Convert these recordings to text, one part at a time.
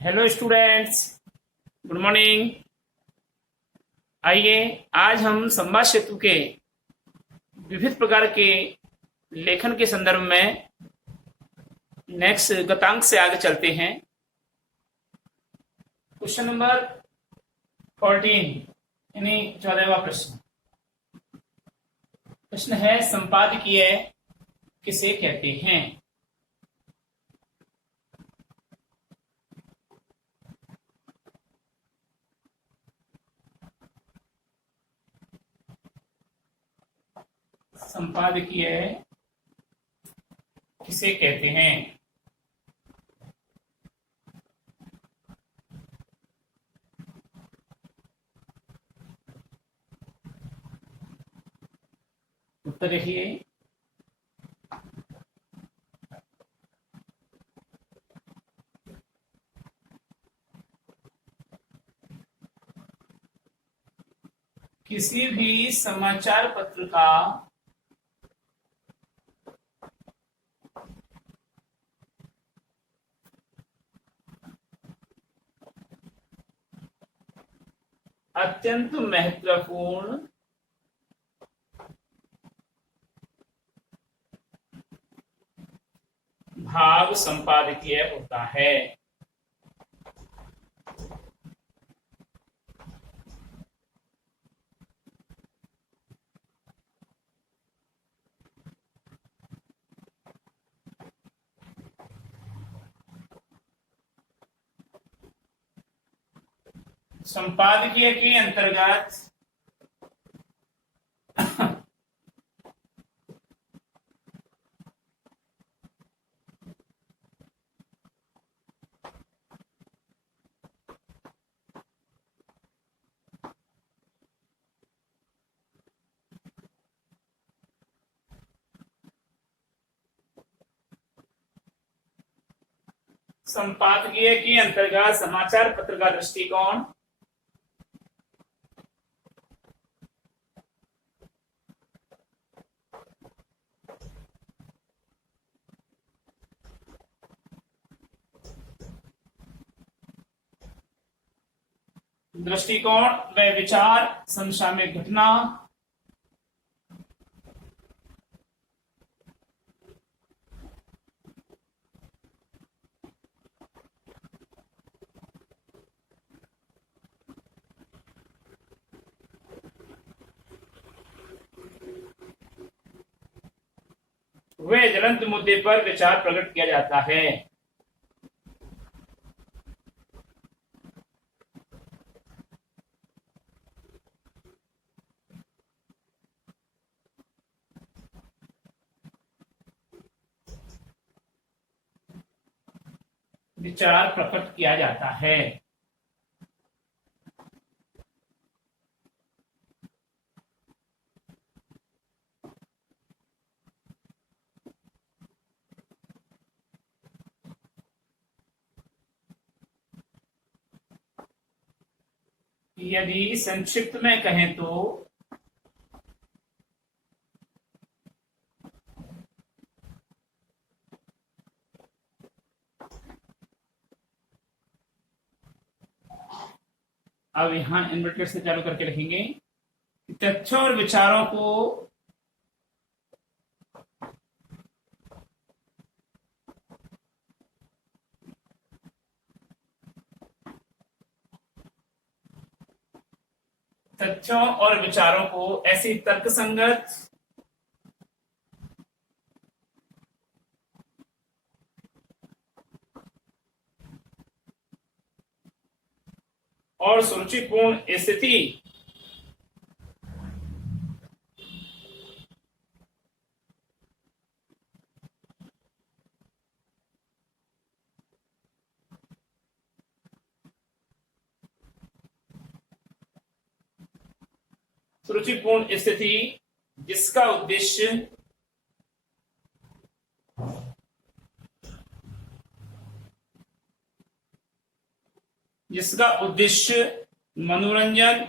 Hello students, good morning. आइए आज हम संवाद सेतु के विविध प्रकार के लेखन के संदर्भ में नेक्स्ट गतांक से आगे चलते हैं। क्वेश्चन नंबर 14 यानी 14वां प्रश्न। प्रश्न है संपादकीय किसे कहते हैं। संपादकीय किसे कहते हैं। उत्तर देखिए। किसी भी समाचार पत्र का अत्यंत महत्वपूर्ण भाग संपादकीय होता है। संपादकीय के अंतर्गत संपादकीय के अंतर्गत समाचार पत्र का दृष्टिकोण व विचार समसामयिक घटना वे ज्वलंत मुद्दे पर विचार प्रकट किया जाता है। विचार प्रकट किया जाता है। यदि संक्षिप्त में कहें तो अब यहां इन्वर्टेड से चालू करके लिखेंगे। तथ्यों और विचारों को ऐसी तर्कसंगत और सुरुचिपूर्ण स्थिति जिसका उद्देश्य मनोरंजन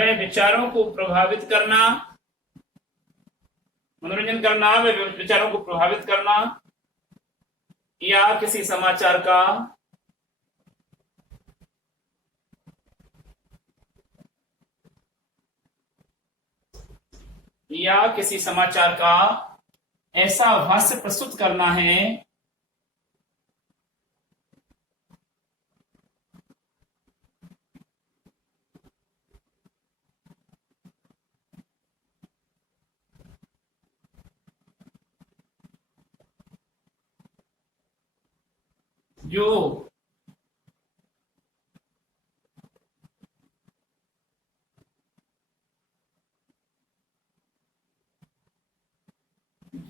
वह विचारों को प्रभावित करना, मनोरंजन करना, वह विचारों को प्रभावित करना, या किसी समाचार का ऐसा भाष्य प्रस्तुत करना है जो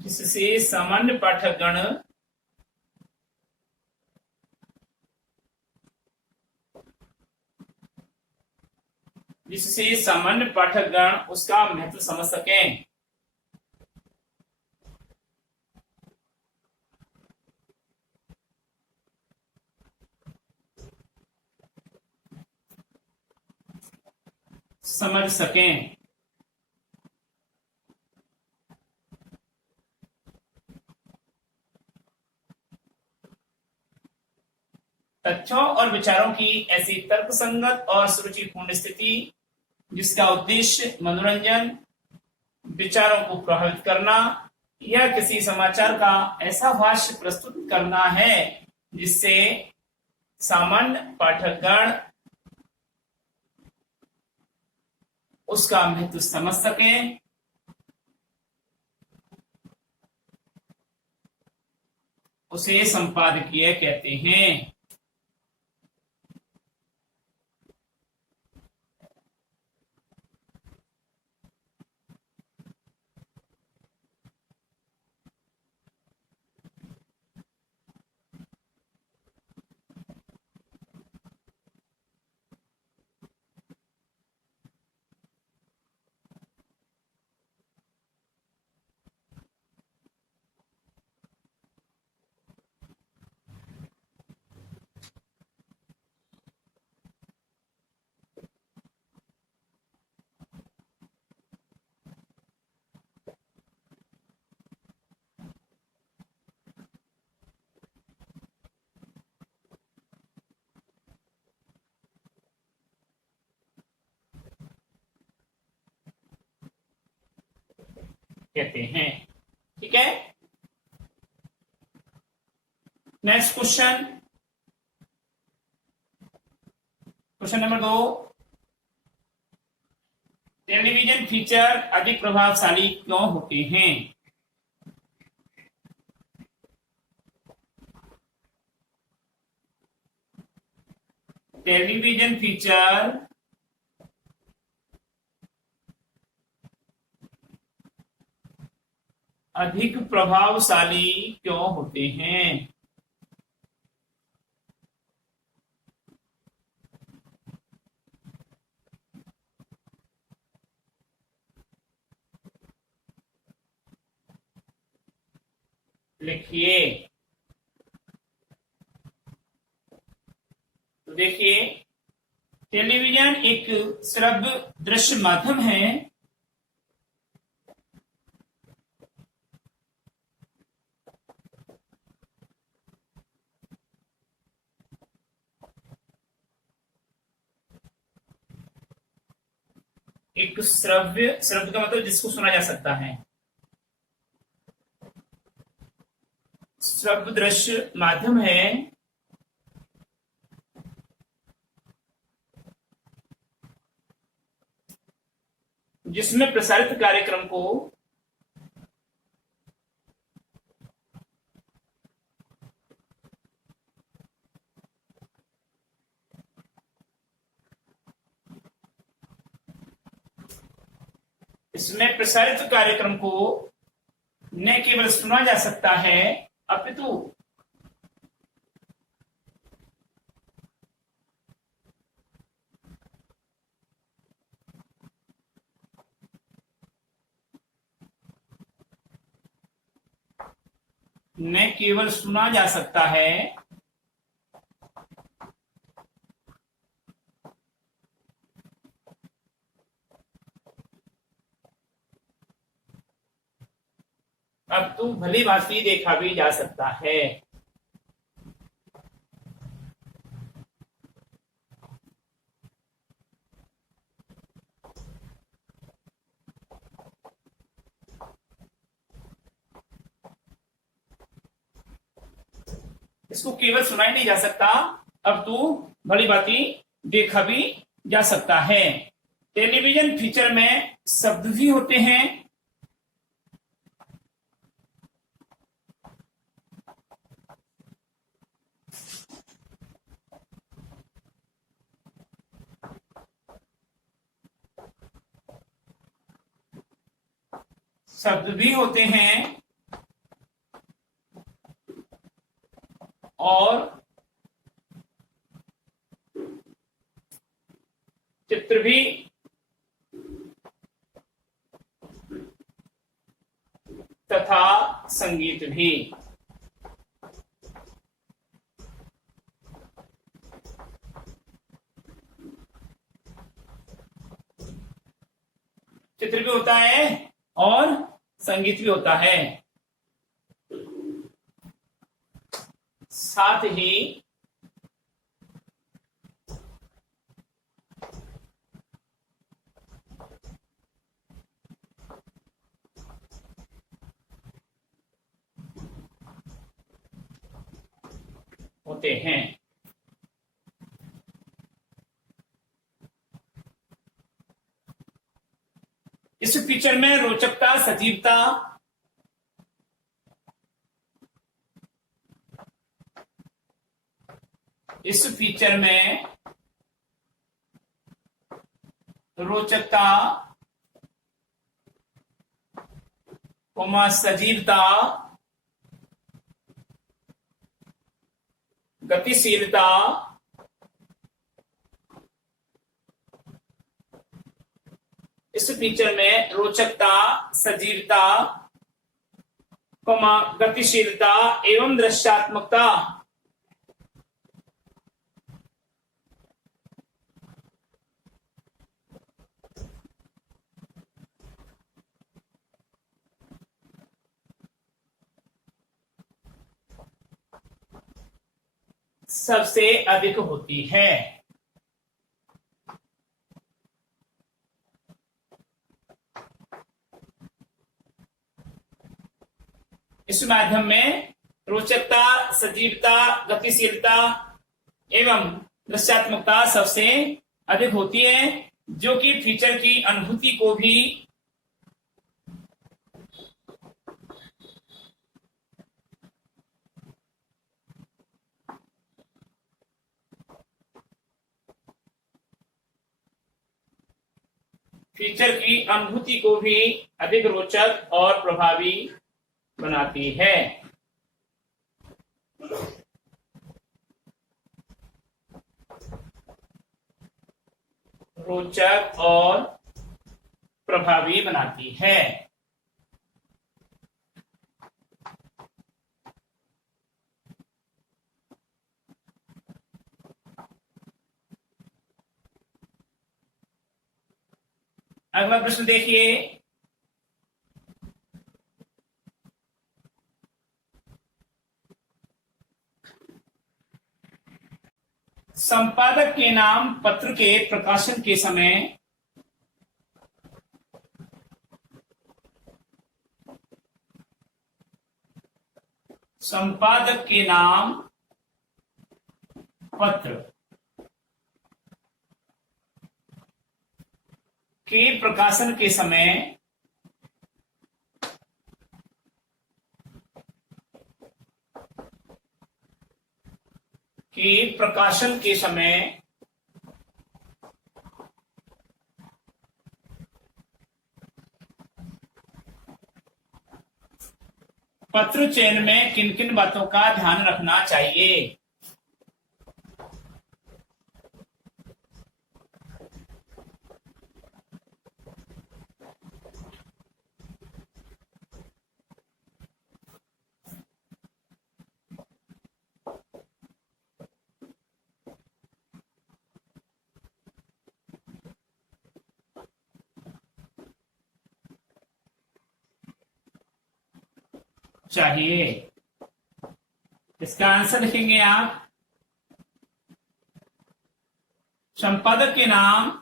जिससे सामान्य पाठकगण उसका महत्व समझ सकें। तथ्यों और विचारों की ऐसी तर्कसंगत और सुरुचिपूर्ण स्थिति जिसका उद्देश्य मनोरंजन, विचारों को प्रभावित करना या किसी समाचार का ऐसा भाष्य प्रस्तुत करना है जिससे सामान्य पाठकगण उसका महत्व समझ सकें, उसे संपादकीय कहते हैं। ठीक है। Next question number 2, television feature अधिक प्रभावशाली क्यों होते हैं? टेलीविजन फीचर अधिक प्रभावशाली क्यों होते हैं? लिखिए। तो देखिए, टेलीविजन एक श्रव्य दृश्य माध्यम है एक श्रव्य का मतलब जिसको सुना जा सकता है, श्रव्य दृश्य माध्यम है जिसमें प्रसारित कार्यक्रम को न केवल सुना जा सकता है अपितु न केवल सुना जा सकता है भली भांति देखा भी जा सकता है। इसको केवल सुना ही नहीं जा सकता, अब तू भली भांति देखा भी जा सकता है। टेलीविजन फीचर में शब्द भी होते हैं। शब्द भी होते हैं और चित्र भी तथा संगीत भी। चित्र भी होता है और संगीत भी होता है। साथ ही होते हैं। इस फीचर में रोचकता, सजीवता, इस फीचर में रोचकता, सजीवता, गतिशीलता, इस फीचर में रोचकता, सजीवता, गतिशीलता एवं दृश्यात्मकता सबसे अधिक होती है। इस माध्यम में रोचकता, सजीवता, गतिशीलता एवं दृश्यात्मकता सबसे अधिक होती है, जो कि फीचर की अनुभूति को भी अधिक रोचक और प्रभावी बनाती है। रोचक और प्रभावी बनाती है। अगला प्रश्न देखिए। संपादक के नाम पत्र के प्रकाशन के समय संपादक के नाम पत्र के प्रकाशन के समय पत्र चयन में किन किन बातों का ध्यान रखना चाहिए? चाहिए। इसका आंसर लिखेंगे आप, संपादक के नाम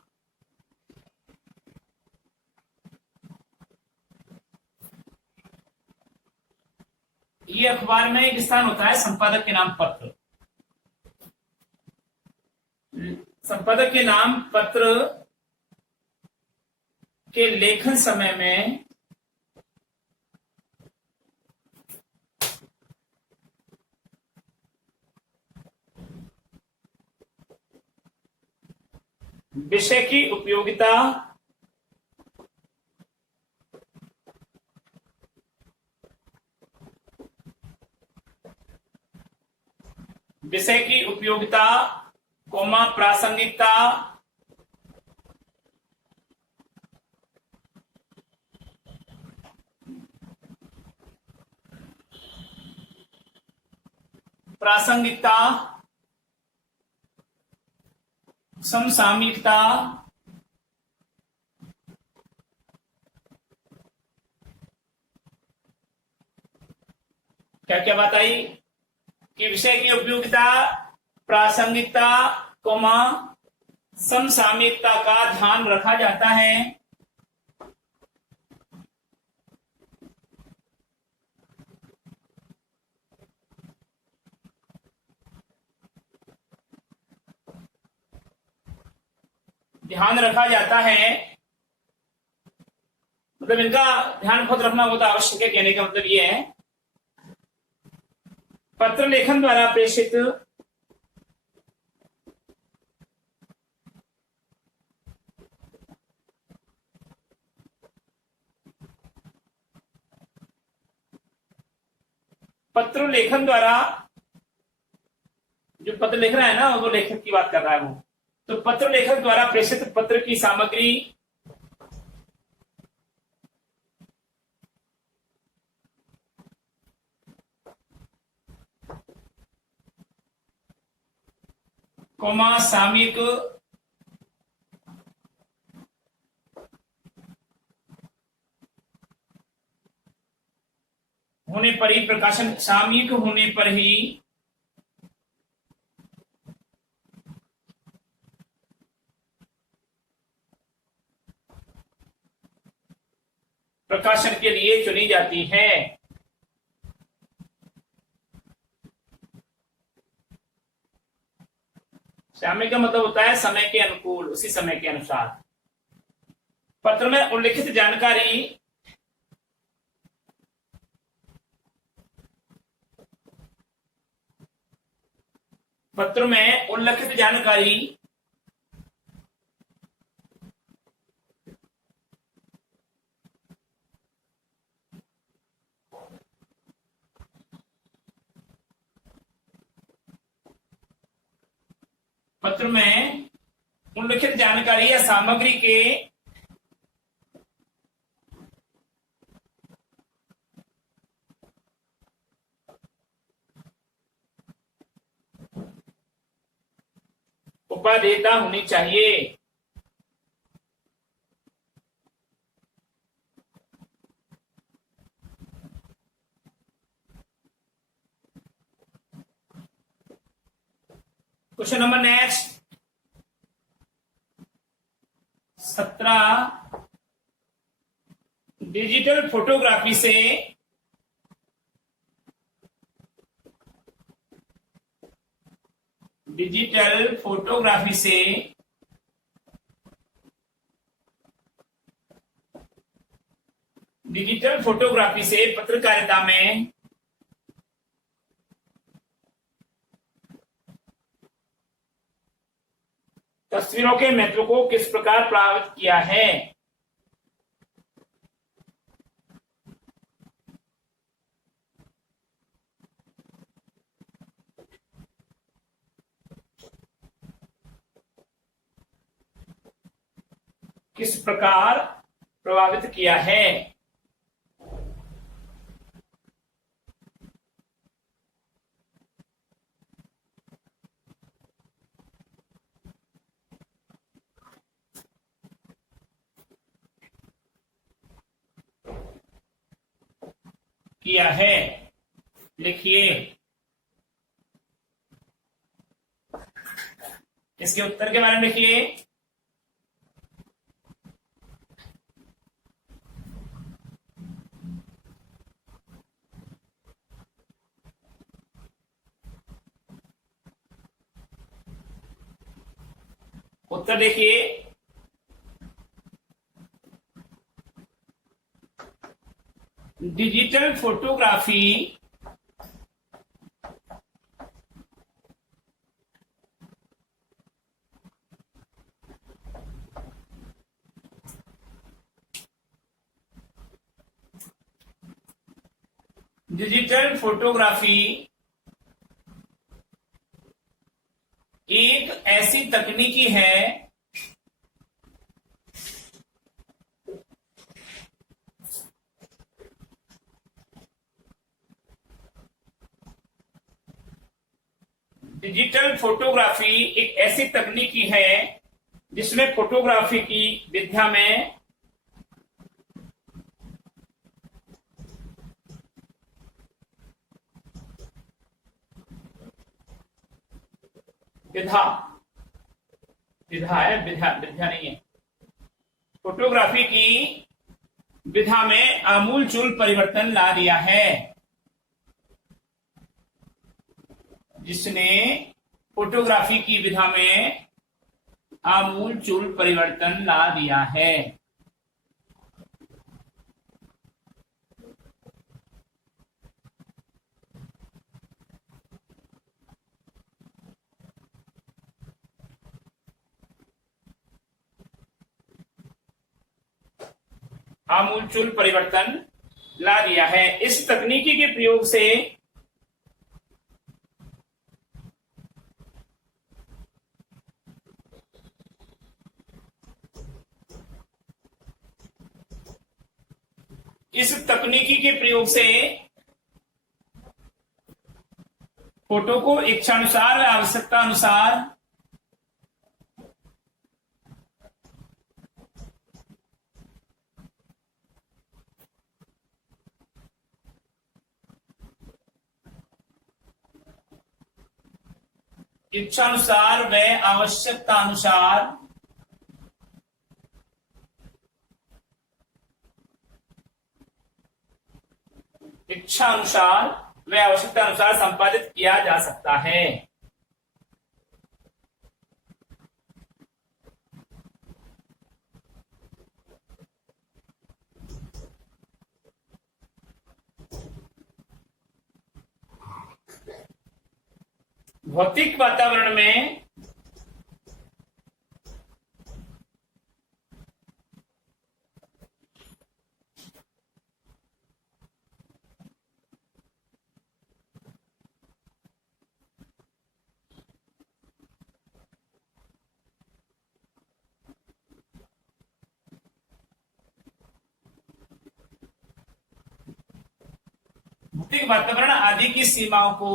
ये अखबार में एक स्थान होता है, संपादक के नाम पत्र। संपादक के नाम पत्र के लेखन समय में विषय की उपयोगिता विषय की उपयोगिता, प्रासंगिकता, प्रासंगिकता, समसामयिकता, क्या क्या बात आई कि विषय की उपयोगिता, प्रासंगिकता, समसामयिकता का ध्यान रखा जाता है। ध्यान रखा जाता है, मतलब इनका ध्यान खुद रखना बहुत आवश्यक है। कहने का मतलब ये है, पत्र लेखन द्वारा प्रेषित पत्र लेखन द्वारा, जो पत्र लिख रहा है ना वो लेखक की बात कर रहा है वो, तो पत्र लेखक द्वारा प्रेषित पत्र की सामग्री सामयिक होने पर ही, प्रकाशन सामयिक होने पर ही प्रकाशन के लिए चुनी जाती है। सामयिक का मतलब होता है समय के अनुकूल, उसी समय के अनुसार। पत्र में उल्लिखित जानकारी पत्र में उल्लिखित जानकारी पत्र में उल्लिखित जानकारी या सामग्री के उपादेयता होनी चाहिए। Question number next 17, digital photography से डिजिटल फोटोग्राफी से डिजिटल फोटोग्राफी से पत्रकारिता में तस्वीरों के महत्व को किस प्रकार प्रभावित किया है। किस प्रकार प्रभावित किया है। किया है। लिखिए। इसके उत्तर के बारे में लिखिए। उत्तर देखिए। डिजिटल फोटोग्राफी डिजिटल फोटोग्राफी एक ऐसी तकनीकी है डिजिटल फोटोग्राफी एक ऐसी तकनीकी है जिसमें फोटोग्राफी की विद्या में विधा विधा है, विधा विद्या नहीं है। फोटोग्राफी की विधा में आमूलचूल परिवर्तन ला दिया है, जिसने फोटोग्राफी की विधा में आमूलचूल परिवर्तन ला दिया है। आमूलचूल परिवर्तन ला दिया है। इस तकनीकी के प्रयोग से फोटो को इच्छानुसार व आवश्यकता अनुसार व आवश्यकता अनुसार इच्छा अनुसार व आवश्यकता अनुसार संपादित किया जा सकता है। भौतिक वातावरण में भौतिक वातावरण आदि की सीमाओं को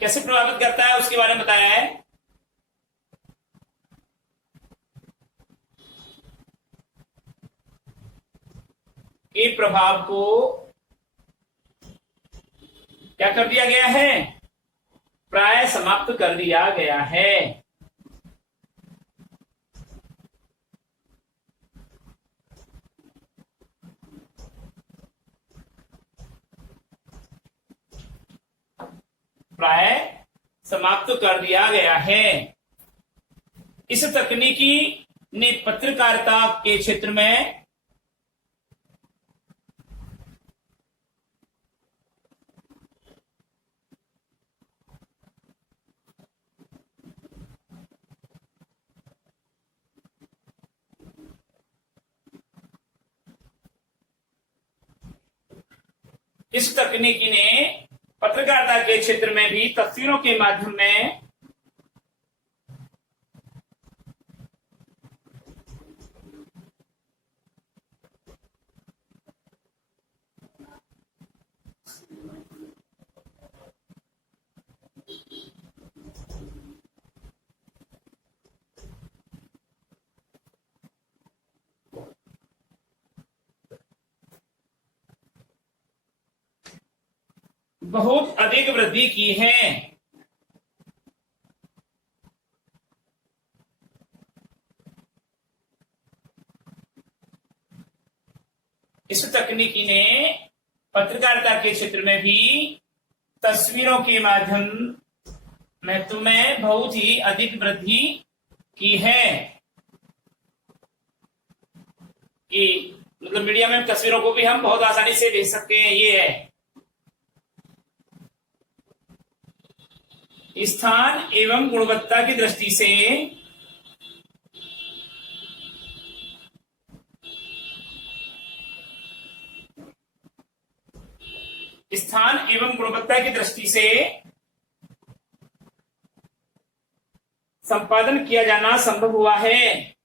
कैसे प्रभावित करता है उसके बारे में बताया है। के प्रभाव को क्या कर दिया गया है, प्राय समाप्त कर दिया गया है। प्राय समाप्त कर दिया गया है। इस तकनीकी ने पत्रकारिता के क्षेत्र में पत्रकारिता के क्षेत्र में भी तस्वीरों के माध्यम में बहुत अधिक वृद्धि की है। इस तकनीकी ने पत्रकारिता के क्षेत्र में भी तस्वीरों के माध्यम महत्व में बहुत ही अधिक वृद्धि की है। कि मतलब मीडिया में तस्वीरों को भी हम बहुत आसानी से देख सकते हैं। ये है स्थान एवं गुणवत्ता की दृष्टि से स्थान एवं गुणवत्ता की दृष्टि से संपादन किया जाना संभव हुआ है।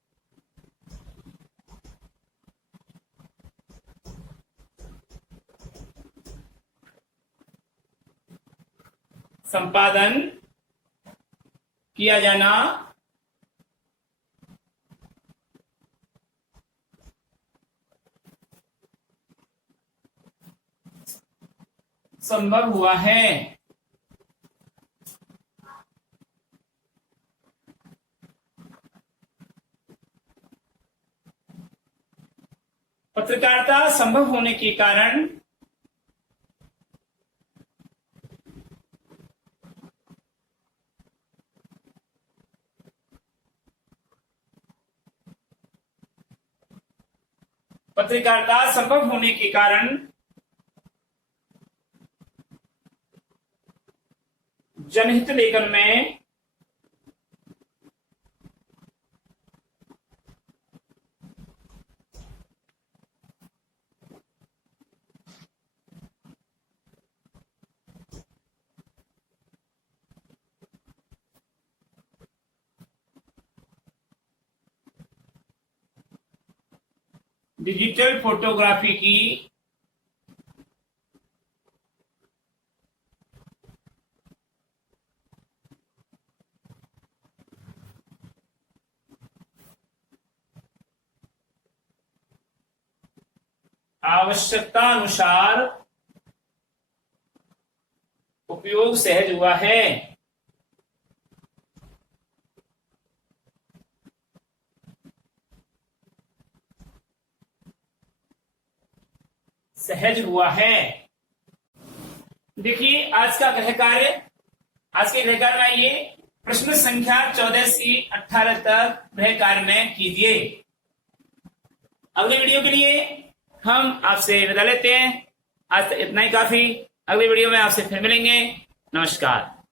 संपादन किया जाना संभव हुआ है। पत्रकारिता संभव होने के कारण जनहित लेखन में डिजिटल फोटोग्राफी की आवश्यकता अनुसार उपयोग सहज हुआ है। सहज हुआ है। देखिए आज के गृह कार्य में आइए प्रश्न संख्या 14 से 18 तक गृह कार्य में कीजिए। अगले वीडियो के लिए हम आपसे विदा लेते हैं। आज इतना ही काफी। अगले वीडियो में आपसे फिर मिलेंगे। नमस्कार।